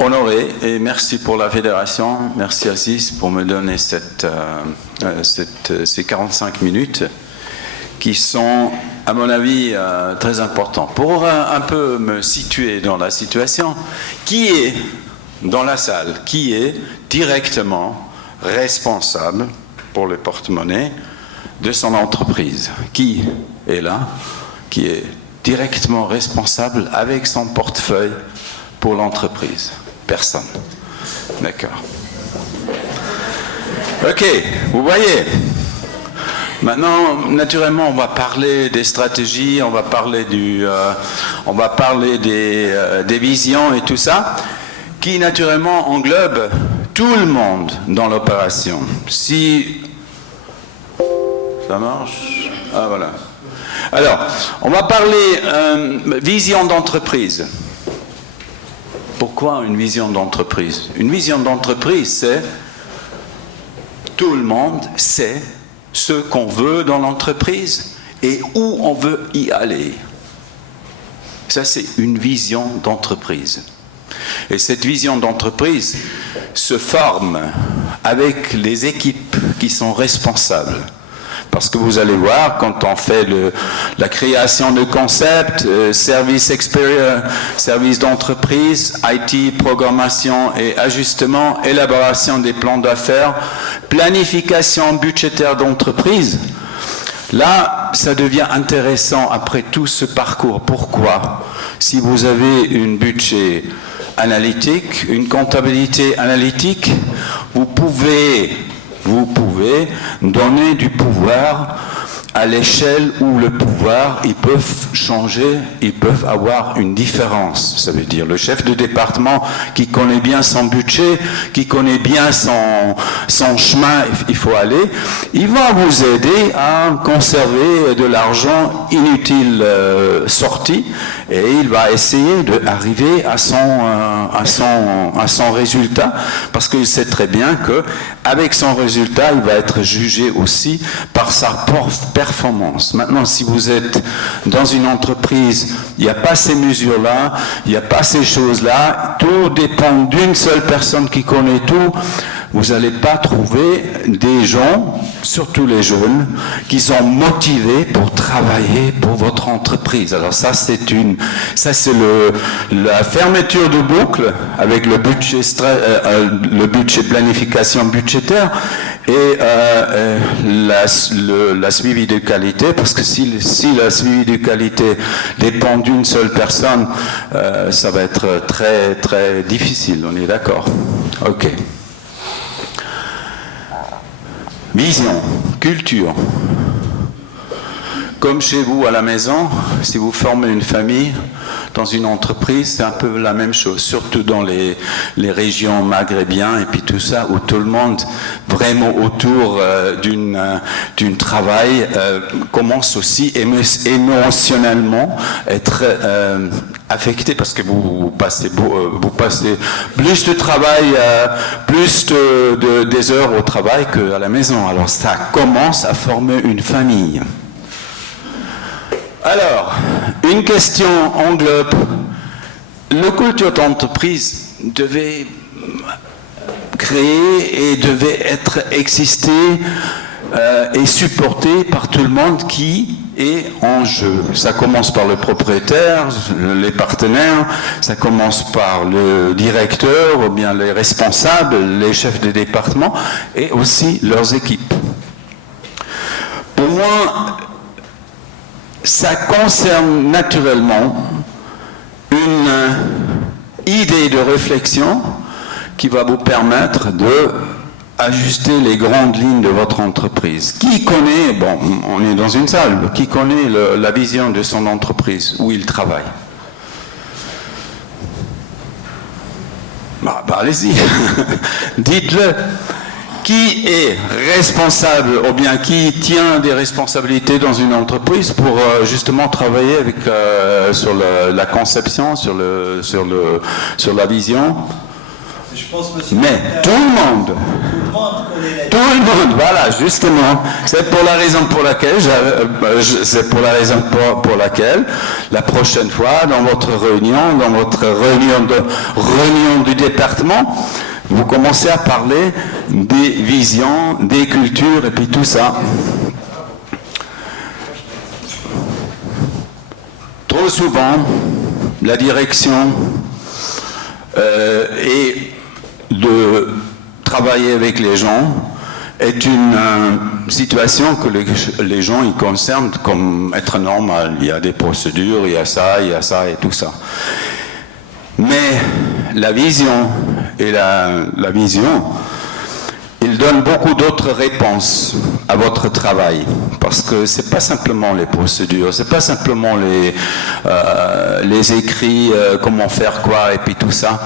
Honoré, et merci pour la fédération, merci Aziz pour me donner ces 45 minutes qui sont, à mon avis, très importants. Pour un peu me situer dans la situation, qui est dans la salle, qui est directement responsable pour le porte-monnaie de son entreprise? Qui est là, qui est directement responsable avec son portefeuille pour l'entreprise? Personne. D'accord. Ok, vous voyez. Maintenant, naturellement, on va parler des stratégies, on va parler des visions et tout ça, qui naturellement englobe tout le monde dans l'opération. Si ça marche, ah voilà. Alors, on va parler vision d'entreprise. Pourquoi une vision d'entreprise? Une vision d'entreprise, c'est tout le monde sait ce qu'on veut dans l'entreprise et où on veut y aller. Ça, c'est une vision d'entreprise. Et cette vision d'entreprise se forme avec les équipes qui sont responsables. Parce que vous allez voir, quand on fait la création de concepts, service extérieur, service d'entreprise, IT, programmation et ajustement, élaboration des plans d'affaires, planification budgétaire d'entreprise, là, ça devient intéressant après tout ce parcours. Pourquoi? Si vous avez un budget analytique, une comptabilité analytique, vous pouvez donner du pouvoir à l'échelle où le pouvoir, ils peuvent changer, ils peuvent avoir une différence. Ça veut dire le chef de département qui connaît bien son budget, qui connaît bien son chemin, il faut aller, il va vous aider à conserver de l'argent inutile sorti et il va essayer d'arriver à son résultat parce qu'il sait très bien que avec son résultat, il va être jugé aussi par sa performance. Maintenant, si vous êtes dans une entreprise, il n'y a pas ces mesures-là, il n'y a pas ces choses-là, tout dépend d'une seule personne qui connaît tout. Vous n'allez pas trouver des gens, surtout les jeunes, qui sont motivés pour travailler pour votre entreprise. Alors ça, c'est la fermeture de boucle avec le budget planification budgétaire et la suivi de qualité, parce que si la suivi de qualité dépend d'une seule personne, ça va être très très difficile, on est d'accord? Ok. Vision, culture. Comme chez vous à la maison, si vous formez une famille dans une entreprise, c'est un peu la même chose, surtout dans les régions maghrébines et puis tout ça, où tout le monde vraiment autour d'un travail commence aussi émotionnellement être affecté parce que vous passez plus de travail, plus des heures au travail qu'à la maison. Alors ça commence à former une famille. Alors, une question englobe, la culture d'entreprise devait créer et devait exister et supportée par tout le monde qui est en jeu. Ça commence par le propriétaire, les partenaires, ça commence par le directeur ou bien les responsables, les chefs de département et aussi leurs équipes. Pour moi, ça concerne naturellement une idée de réflexion qui va vous permettre de ajuster les grandes lignes de votre entreprise. Qui connaît, bon, on est dans une salle, qui connaît la vision de son entreprise, où il travaille? Bah allez-y, dites-le. Qui est responsable, ou bien qui tient des responsabilités dans une entreprise pour justement travailler sur la conception, sur la vision? Je pense, monsieur. Mais tout le monde, voilà, justement, c'est pour la raison pour laquelle, la prochaine fois, dans votre réunion du département, vous commencez à parler des visions, des cultures et puis tout ça. Trop souvent, la direction et de travailler avec les gens est une situation que les gens ils concernent comme être normal. Il y a des procédures, il y a ça et tout ça. Mais la vision et la vision, il donne beaucoup d'autres réponses à votre travail, parce que c'est pas simplement les procédures, c'est pas simplement les écrits, comment faire quoi et puis tout ça.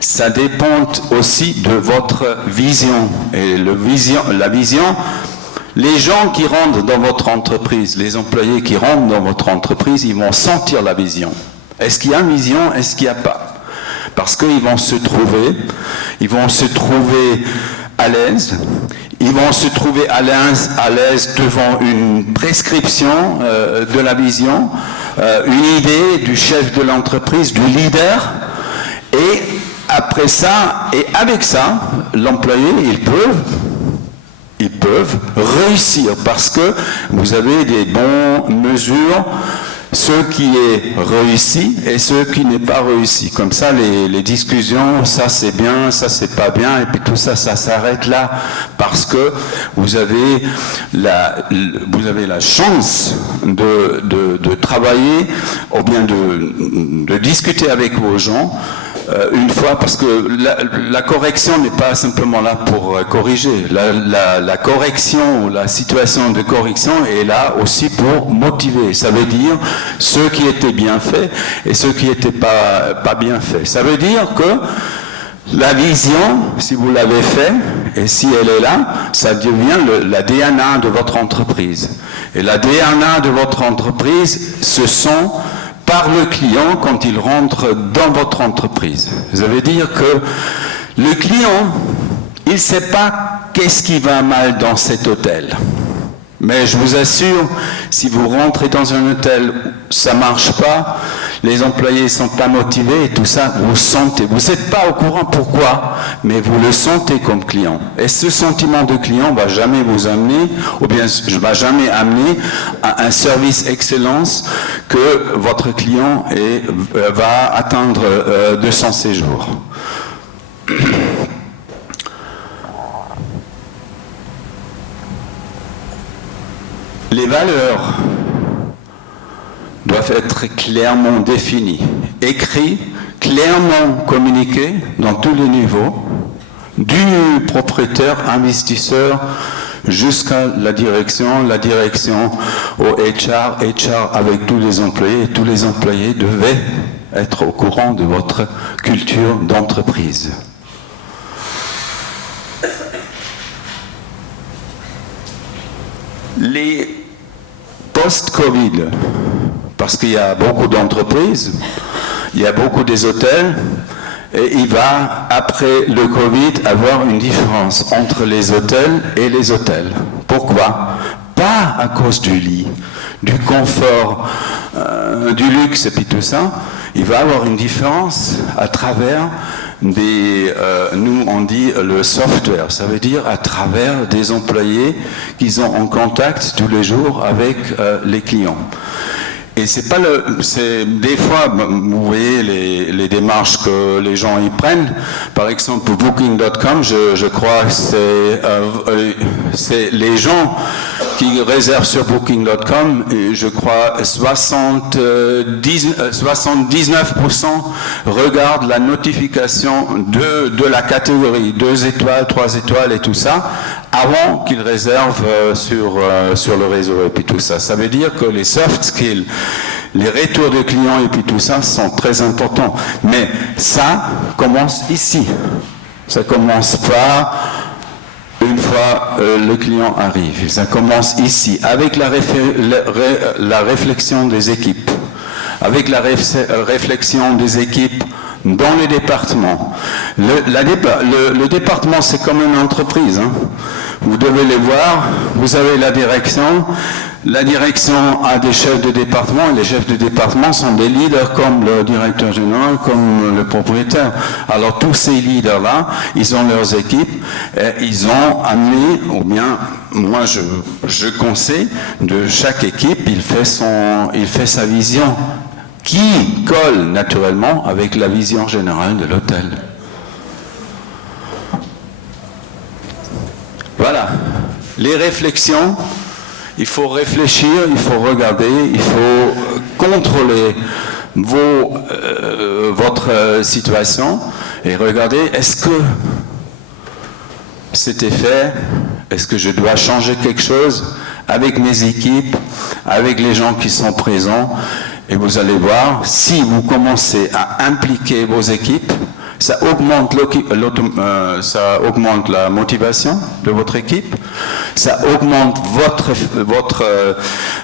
Ça dépend aussi de votre vision. Et la vision, les gens qui rentrent dans votre entreprise, les employés qui rentrent dans votre entreprise, ils vont sentir la vision. Est-ce qu'il y a une vision? Est-ce qu'il n'y a pas? Parce qu'ils vont se trouver à l'aise, ils vont se trouver à l'aise devant une prescription de la vision, une idée du chef de l'entreprise, du leader, et après ça, et avec ça, l'employé, ils peuvent réussir parce que vous avez des bonnes mesures, ce qui est réussi et ce qui n'est pas réussi. Comme ça, les discussions, ça c'est bien, ça c'est pas bien, et puis tout ça, ça s'arrête là parce que vous avez la chance de travailler ou bien de discuter avec vos gens. Une fois, parce que la correction n'est pas simplement là pour corriger. La correction ou la situation de correction est là aussi pour motiver. Ça veut dire ce qui était bien fait et ce qui n'était pas bien fait. Ça veut dire que la vision, si vous l'avez fait, et si elle est là, ça devient la DNA de votre entreprise. Et la DNA de votre entreprise, ce sont par le client quand il rentre dans votre entreprise. Ça veut dire que le client, il ne sait pas qu'est-ce qui va mal dans cet hôtel. Mais je vous assure, si vous rentrez dans un hôtel, ça ne marche pas, les employés ne sont pas motivés et tout ça, vous sentez. Vous n'êtes pas au courant pourquoi, mais vous le sentez comme client. Et ce sentiment de client ne va jamais vous amener, ou bien ne va jamais amener à un service excellence que votre client va atteindre de son séjour. Les valeurs doivent être clairement définies, écrites, clairement communiquées dans tous les niveaux, du propriétaire, investisseur, jusqu'à la direction au HR avec tous les employés, et tous les employés devaient être au courant de votre culture d'entreprise. Les post-Covid, parce qu'il y a beaucoup d'entreprises, il y a beaucoup des hôtels, et il va, après le Covid, avoir une différence entre les hôtels et les hôtels. Pourquoi? Pas à cause du lit, du confort, du luxe et puis tout ça. Il va avoir une différence à travers nous on dit le software, ça veut dire à travers des employés qui sont en contact tous les jours avec les clients. Et c'est pas des fois, vous voyez les démarches que les gens y prennent. Par exemple, Booking.com, je crois que c'est les gens qui réservent sur Booking.com, et je crois 79% regardent la notification de la catégorie 2 étoiles, 3 étoiles et tout ça, avant qu'ils réservent sur le réseau et puis tout ça. Ça veut dire que les soft skills, les retours de clients et puis tout ça sont très importants. Mais ça commence ici. Ça commence pas une fois le client arrive. Ça commence ici, avec la réflexion des équipes. Avec la réflexion des équipes dans le département. Le département, c'est comme une entreprise. Hein. Vous devez les voir, vous avez la direction a des chefs de département, et les chefs de département sont des leaders comme le directeur général, comme le propriétaire. Alors tous ces leaders-là, ils ont leurs équipes, et ils ont amené, ou bien moi je conseille, de chaque équipe, il fait sa vision, qui colle naturellement avec la vision générale de l'hôtel. Voilà, les réflexions, il faut réfléchir, il faut regarder, il faut contrôler votre situation et regarder, est-ce que c'était fait, est-ce que je dois changer quelque chose avec mes équipes, avec les gens qui sont présents, et vous allez voir, si vous commencez à impliquer vos équipes, ça augmente la motivation de votre équipe, ça augmente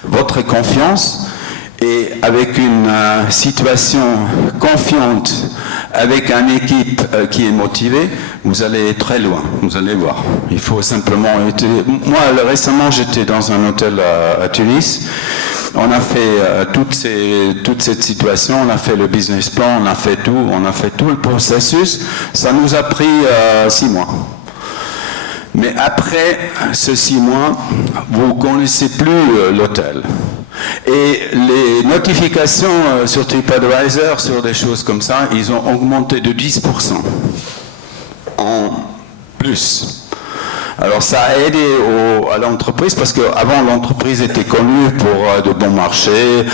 votre confiance, et avec une situation confiante, avec une équipe qui est motivée, vous allez très loin, vous allez voir. Il faut simplement... Moi, récemment, j'étais dans un hôtel à Tunis. On a fait toute cette situation, on a fait le business plan, on a fait tout le processus. Ça nous a pris 6 mois. Mais après ces 6 mois, vous ne connaissez plus l'hôtel. Et les notifications sur TripAdvisor, sur des choses comme ça, ils ont augmenté de 10% en plus. Alors ça a aidé à l'entreprise, parce qu'avant l'entreprise était connue pour de bons marchés,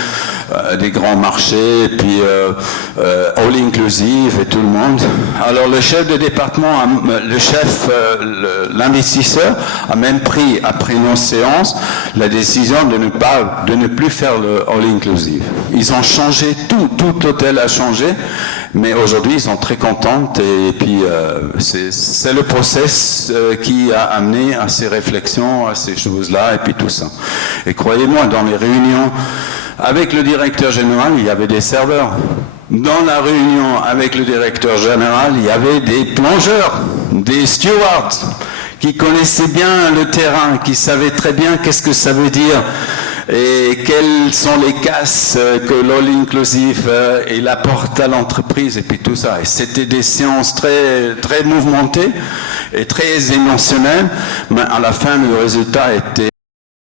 des grands marchés, et puis all inclusive et tout le monde. Alors le chef de département, l'investisseur a même pris, après nos séances, la décision de ne plus faire le all inclusive. Ils ont changé, tout l'hôtel a changé, mais aujourd'hui ils sont très contents, et puis c'est le process qui a amené à ces réflexions, à ces choses-là, et puis tout ça. Et croyez-moi, dans les réunions avec le directeur général, il y avait des serveurs. Dans la réunion avec le directeur général, il y avait des plongeurs, des stewards, qui connaissaient bien le terrain, qui savaient très bien qu'est-ce que ça veut dire, et quelles sont les casses que l'all inclusive il apporte à l'entreprise, et puis tout ça. Et c'était des séances très, très mouvementées et très émotionnelles, mais à la fin, le résultat était